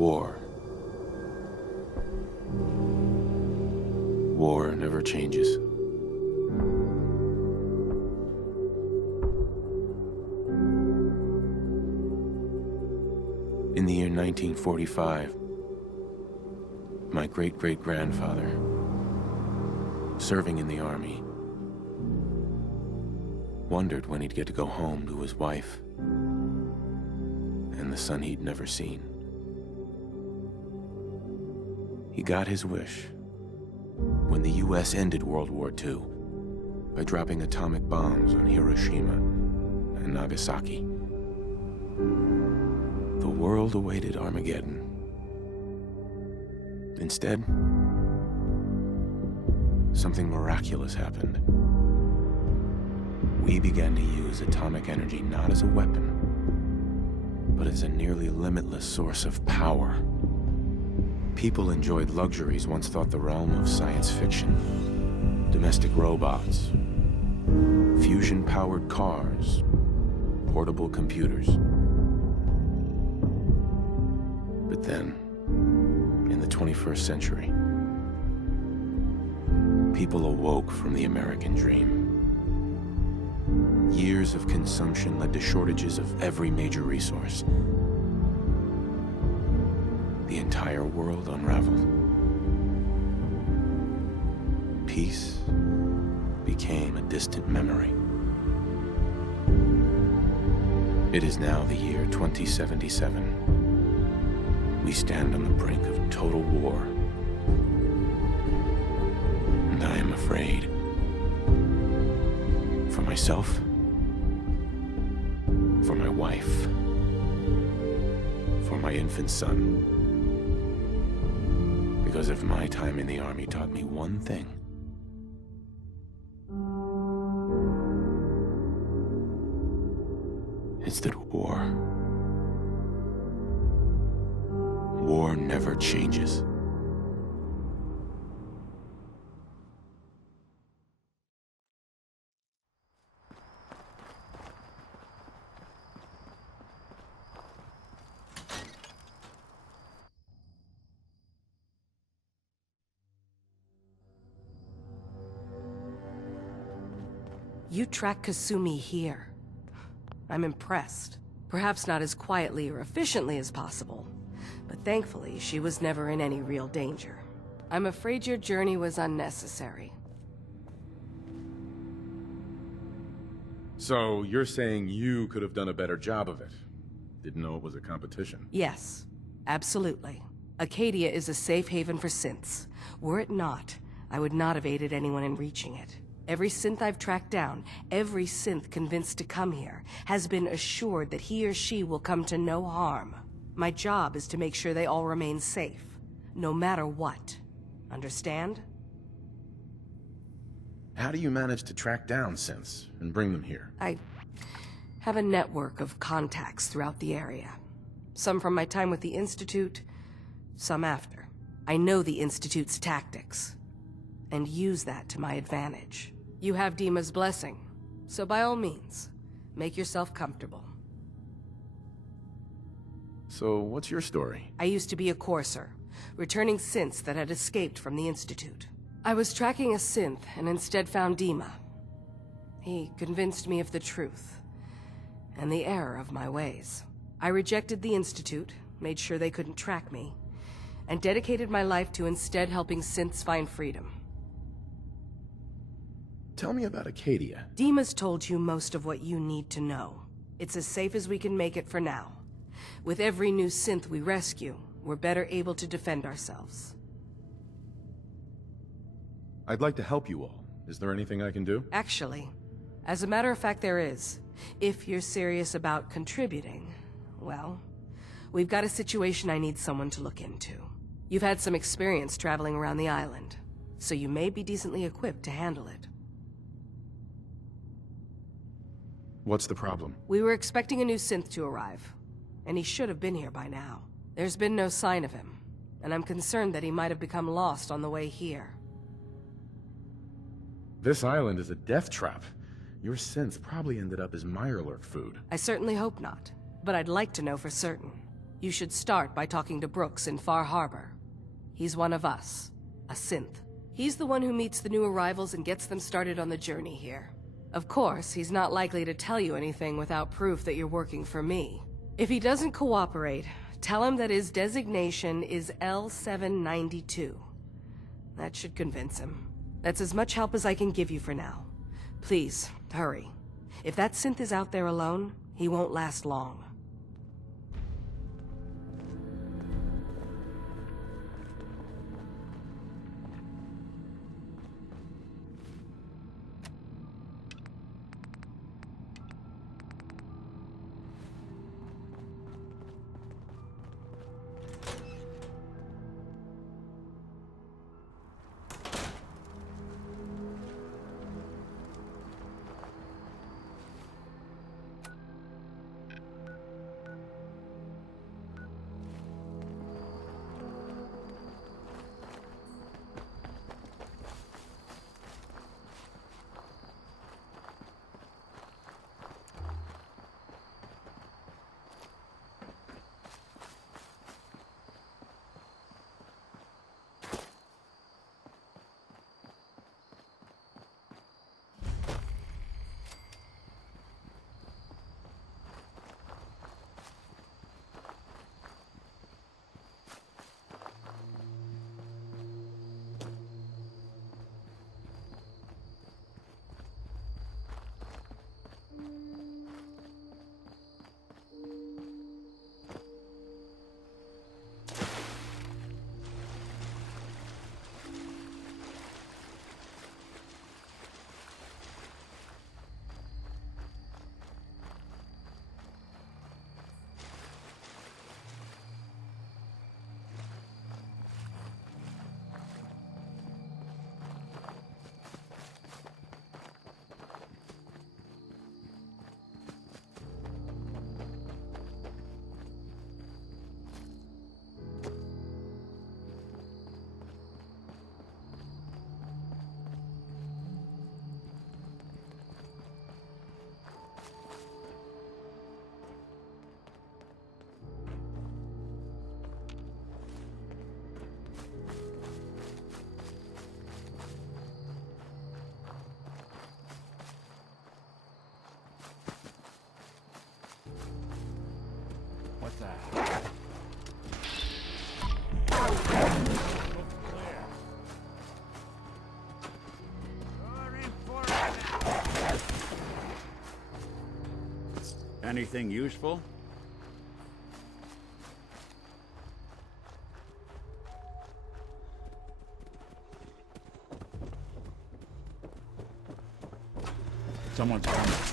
War. War never changes. In the year 1945, my great-great-grandfather, serving in the army, wondered when he'd get to go home to his wife and the son he'd never seen. He got his wish when the US ended World War II by dropping atomic bombs on Hiroshima and Nagasaki. The world awaited Armageddon. Instead, something miraculous happened. We began to use atomic energy not as a weapon, but as a nearly limitless source of power. People enjoyed luxuries once thought the realm of science fiction. Domestic robots, fusion-powered cars, portable computers. But then, in the 21st century, people awoke from the American dream. Years of consumption led to shortages of every major resource. The entire world unraveled. Peace became a distant memory. It is now the year 2077. We stand on the brink of total war. And I am afraid. For myself, for my wife, for my infant son. Because if my time in the army taught me one thing, it's that war never changes. You track Kasumi here. I'm impressed. Perhaps not as quietly or efficiently as possible, but thankfully she was never in any real danger. I'm afraid your journey was unnecessary. So, you're saying you could have done a better job of it? Didn't know it was a competition? Yes, absolutely. Acadia is a safe haven for synths. Were it not, I would not have aided anyone in reaching it. Every synth I've tracked down, every synth convinced to come here, has been assured that he or she will come to no harm. My job is to make sure they all remain safe, no matter what. Understand? How do you manage to track down synths and bring them here? I have a network of contacts throughout the area. Some from my time with the Institute, some after. I know the Institute's tactics, and use that to my advantage. You have Dima's blessing, so by all means, make yourself comfortable. So, what's your story? I used to be a courser, returning synths that had escaped from the Institute. I was tracking a synth and instead found Dima. He convinced me of the truth, and the error of my ways. I rejected the Institute, made sure they couldn't track me, and dedicated my life to instead helping synths find freedom. Tell me about Acadia. Dima's told you most of what you need to know. It's as safe as we can make it for now. With every new synth we rescue, we're better able to defend ourselves. I'd like to help you all. Is there anything I can do? Actually, as a matter of fact, there is. If you're serious about contributing, well, we've got a situation I need someone to look into. You've had some experience traveling around the island, so you may be decently equipped to handle it. What's the problem? We were expecting a new synth to arrive, and he should have been here by now. There's been no sign of him, and I'm concerned that he might have become lost on the way here. This island is a death trap. Your synth probably ended up as Mirelurk food. I certainly hope not, but I'd like to know for certain. You should start by talking to Brooks in Far Harbor. He's one of us, a synth. He's the one who meets the new arrivals and gets them started on the journey here. Of course, he's not likely to tell you anything without proof that you're working for me. If he doesn't cooperate, tell him that his designation is L792. That should convince him. That's as much help as I can give you for now. Please, hurry. If that synth is out there alone, he won't last long. What's that? Anything useful? Someone's coming.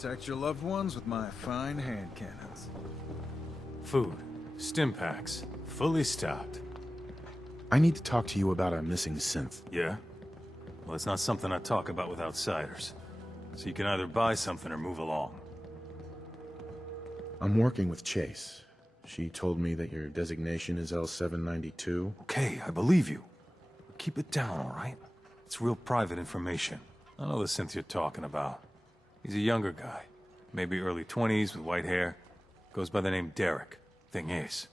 Protect your loved ones with my fine hand cannons. Food. Stim packs. Fully stocked. I need to talk to you about a missing synth. Yeah? Well, it's not something I talk about with outsiders. So you can either buy something or move along. I'm working with Chase. She told me that your designation is L792. Okay, I believe you. But keep it down, all right? It's real private information. I know the synth you're talking about. He's a younger guy. Maybe early 20s with white hair. Goes by the name Derek. Thing is,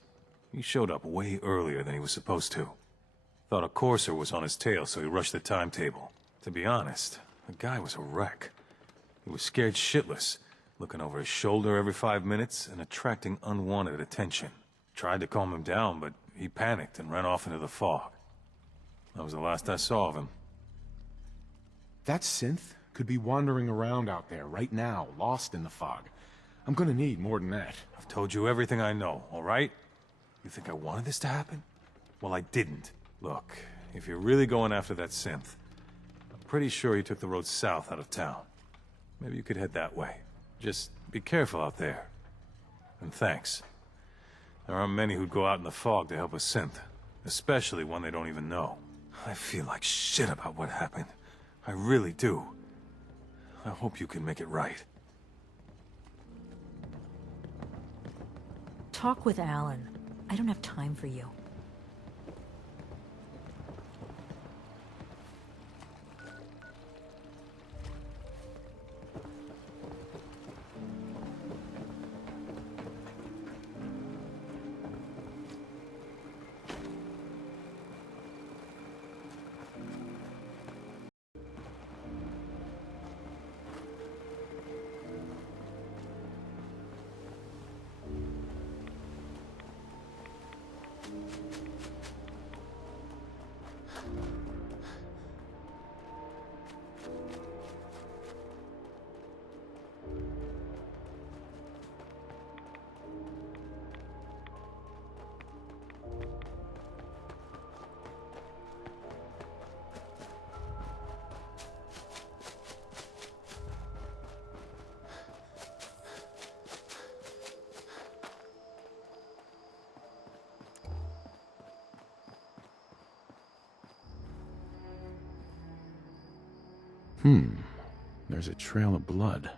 he showed up way earlier than he was supposed to. Thought a courser was on his tail, so he rushed the timetable. To be honest, the guy was a wreck. He was scared shitless, looking over his shoulder every 5 minutes and attracting unwanted attention. Tried to calm him down, but he panicked and ran off into the fog. That was the last I saw of him. That synth could be wandering around out there right now, lost in the fog. I'm gonna need more than that. I've told you everything I know, all right? You think I wanted this to happen? Well, I didn't. Look, if you're really going after that synth, I'm pretty sure he took the road south out of town. Maybe you could head that way. Just be careful out there. And thanks. There aren't many who'd go out in the fog to help a synth, especially one they don't even know. I feel like shit about what happened. I really do. I hope you can make it right. Talk with Alan. I don't have time for you. There's a trail of blood.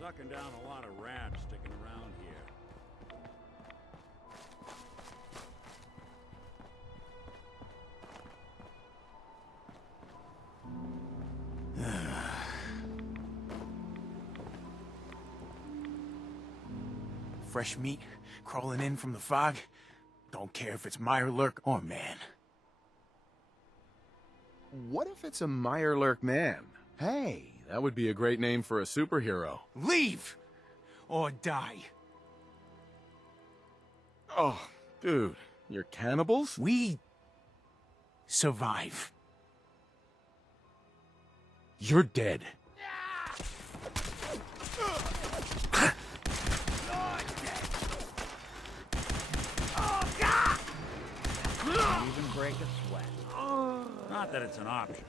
Sucking down a lot of rats sticking around here. Fresh meat crawling in from the fog. Don't care if it's Mirelurk or man. What if it's a Mirelurk man? Hey, that would be a great name for a superhero. Leave! Or die. Oh, dude, you're cannibals? We survive. You're dead. Even break a sweat. Not that it's an option.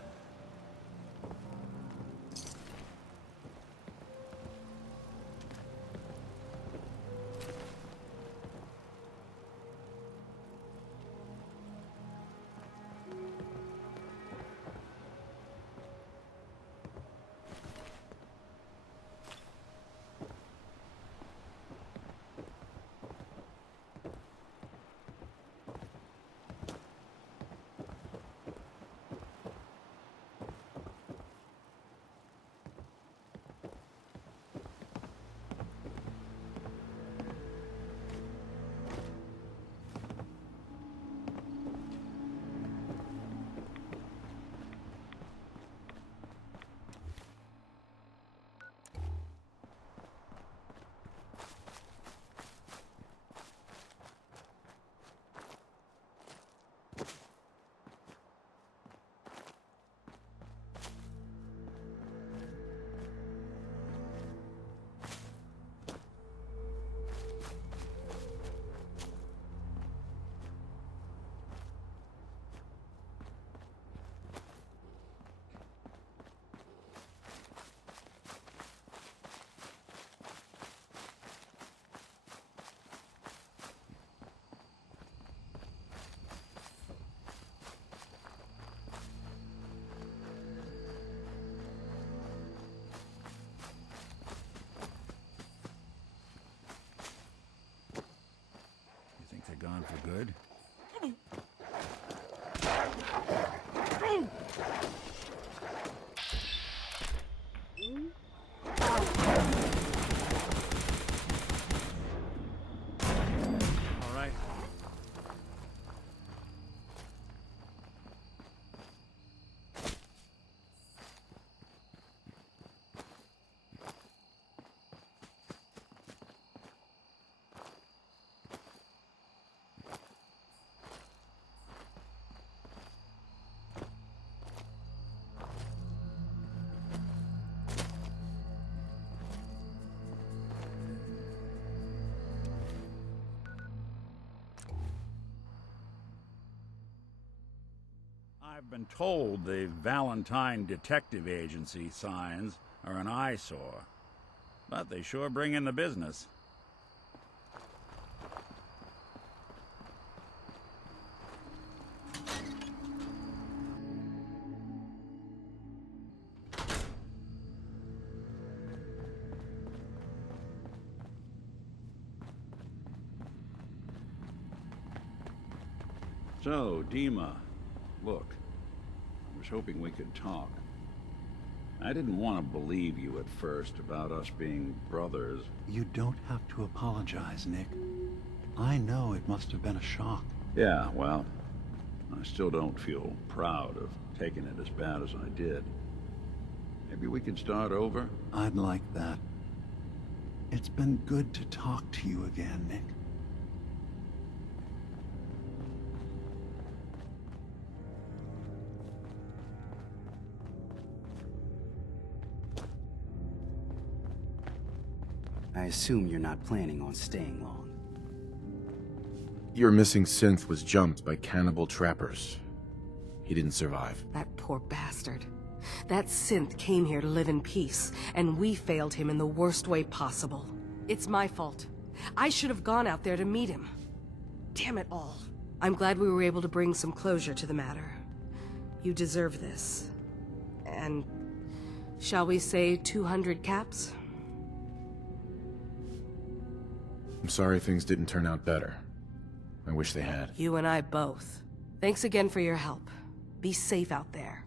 good. All right. I've been told the Valentine Detective Agency signs are an eyesore, but they sure bring in the business. So, Dima, look, I was hoping we could talk. I didn't want to believe you at first about us being brothers. You don't have to apologize, Nick. I know it must have been a shock. Yeah, well, I still don't feel proud of taking it as bad as I did. Maybe we could start over? I'd like that. It's been good to talk to you again, Nick. I assume you're not planning on staying long. Your missing synth was jumped by cannibal trappers. He didn't survive. That poor bastard. That synth came here to live in peace, and we failed him in the worst way possible. It's my fault. I should have gone out there to meet him. Damn it all. I'm glad we were able to bring some closure to the matter. You deserve this. And shall we say 200 caps? I'm sorry things didn't turn out better. I wish they had. You and I both. Thanks again for your help. Be safe out there.